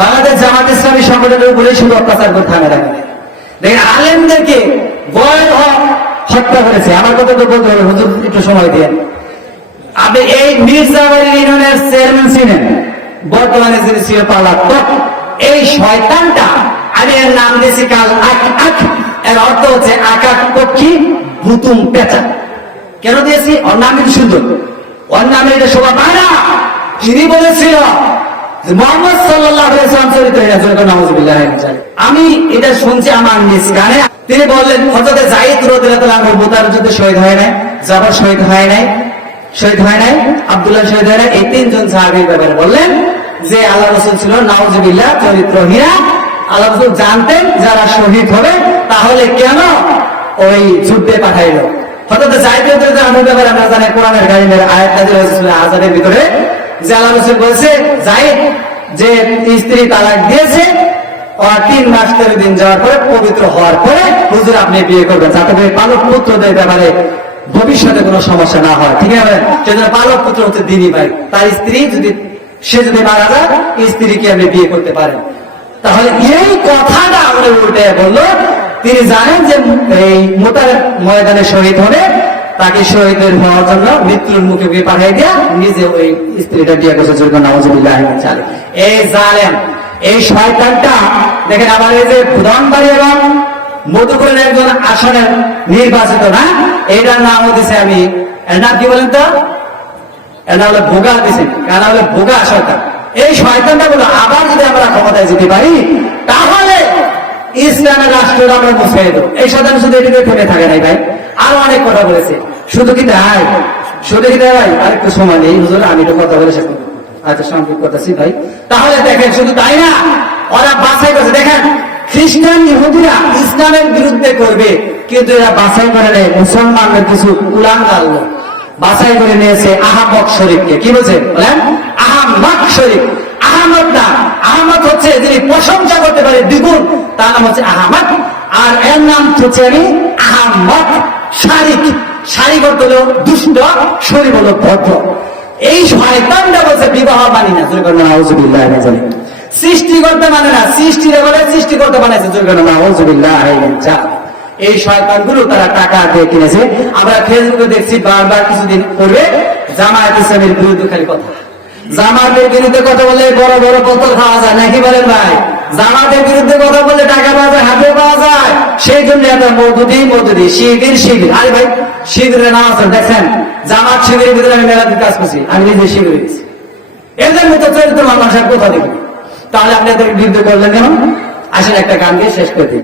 বাংলাদেশ জামাত ইসলামী সংগঠনের উপরে শুধু অত্যাচার করে থামে রাখে। দেখেন আলেমদেরকে হত্যা করেছে। আমার কথা তো বলতে হবে, হুজুর একটু সময় দিয়ে। আপনি এই মির্জাবাড়ি ইউনিয়নের চেয়ারম্যান ছিলেন, বর্তমানে যিনি ছিল পলাতক, এই শয়তানটা আমি এর নাম দিয়েছি কাল আক। এর অর্থ হচ্ছে আকাক পক্ষী ভুতুম পেঁচা। কেন দিয়েছি? ওর নাম কিন্তু সুন্দর, ওর নামে এটা শোভা পায় না। তিনি বলেছিল মুহাম্মদ সাল্লাল্লাহু আলাইহি ওয়াসাল্লাম চরিত্র হীরা, নাউযুবিল্লাহ। আমি এটা শুনছি আমার নিজ কানে। তিনি বললেন হযরত যায়েদ রাদিয়াল্লাহু আনহু মুতার যুদ্ধে শহীদ হয় নাই, জাফর শহীদ হয় নাই, আব্দুল্লাহ শহীদ হয় নাই। এই তিনজন সাহাবীর ব্যাপারে বললেন যে আল্লাহ রাসূল ছিল নাউযুবিল্লাহ চরিত্র হীরা। আল্লাহ রাসূল জানতেন যারা শহীদ হবে, তাহলে কেন ওই যুদ্ধে পাঠাইলো? হযরত যায়েদ রাদিয়াল্লাহু আনহুর ব্যাপারে আমরা জানি কোরআনের কারিমের আয়াত নাযিল হয়েছে সূরা আযাবের ভিতরে, যে আল্লাহ রাসূল বলেছে যায়েদ যে স্ত্রী তালাক দিয়েছে, 3 মাস 13 দিন যাওয়ার পরে পবিত্র হওয়ার পরে হুজুর আপনি বিয়ে করবেন, যাতে করে পালক পুত্রদের ব্যাপারে ভবিষ্যতে কোনো সমস্যা না হয়। ঠিক আছে? সেজন্য পালক পুত্র হচ্ছে দিনী ভাই, তার স্ত্রী যদি মারা যায়, স্ত্রীকে আপনি বিয়ে করতে পারেন। তাহলে এই কথাটা আমরা উল্টে বললো, তিনি জানেন যে এই মুতার ময়দানে শহীদ হবে, তাকে শহীদের হওয়ার জন্য মৃত্যুর মুখে পাঠিয়ে দিয়া নিজে ওই স্ত্রীটা বিয়ে করছে। নাউযুবিল্লাহ। এই জালেম, এই শয়তানটা দেখেন আমার এই যে ধনবাড়ি এবং মধুপুরের একজন আসনের নির্বাচিত না, এটার নাম দিছে আমি, এর নাম কি বলেন তো? এটা হলো ভোগা দিছে, কারণ হলো ভোগা শয়তান। এই শয়তানটা বলো আবার যদি আমরা ক্ষমতায় যেতে পারি, তাহলে ইসলামের রাষ্ট্রটা আমরা মুছে দেব। এই শয়তান শুধু এটিকে থেমে থাকে নাই ভাই, আরো অনেক কথা বলেছে। শুধু কি ভাই আরেকটু সময় নেই হুজুর, আমি তো কথা বলে শেষ করবো। আচ্ছা সংক্ষেপ করতেছি ভাই। তাহলে দেখেন শুধু তাই না, ওরা বাছাই করছে। দেখেন খ্রিস্টান ইহুদিরা ইসলামের বিরুদ্ধে করবে, কিন্তু এরা বাছাই করে নেয় মুসলমানদের কিছু কুলাঙ্গার লোক, বাছাই করে নিয়েছে আহমদ শরীফকে। কি বলছে বলেন? আহমদ শরীফ। আহমদ না, আহমদ হচ্ছে যিনি প্রশংসা করতে পারে দ্বিগুণ, তার নাম হচ্ছে আহমদ। আর এর নাম হচ্ছে আমি আহমদ শারিক। শারিক অর্থ হলো দুষ্ট, শরীফ হলো ভদ্র। এই শয়তানটা বলছে বিবাহ মানি না, নাউযুবিল্লাহ। সৃষ্টি করতে মানে না, সৃষ্টির বলে সৃষ্টি করতে বানাইছে, নাউযুবিল্লাহ। এই শয়তানগুলো তারা টাকা দিয়ে কিনেছে। আমরা ফেসবুকে দেখছি বারবার কিছুদিন পূর্বে জামায়াত ইসলামের বিরুদ্ধে খালি কথা, জামাতের বিরুদ্ধে কথা বলে বড় বড় বোতল খাওয়া যায় নাকি বলেন ভাই? জামাতের বিরুদ্ধে কথা বলে টাকা পাওয়া যায়, হাতে পাওয়া যায়। সেই জন্য আমরা মৌদুদি শিবির। আরে ভাই শিবিরের নাম আছে দেখেন, জামাত শিবিরের ভিতরে আমি মেলাতে কাজ করছি, আমি নিজে শিবিরে গেছি। এদের মতো চরিত্র মানুষ কোথা দেখি? তাহলে আপনি এদের বিরুদ্ধে করলেন কেন? আসেন একটা গান দিয়ে শেষ করে দিই।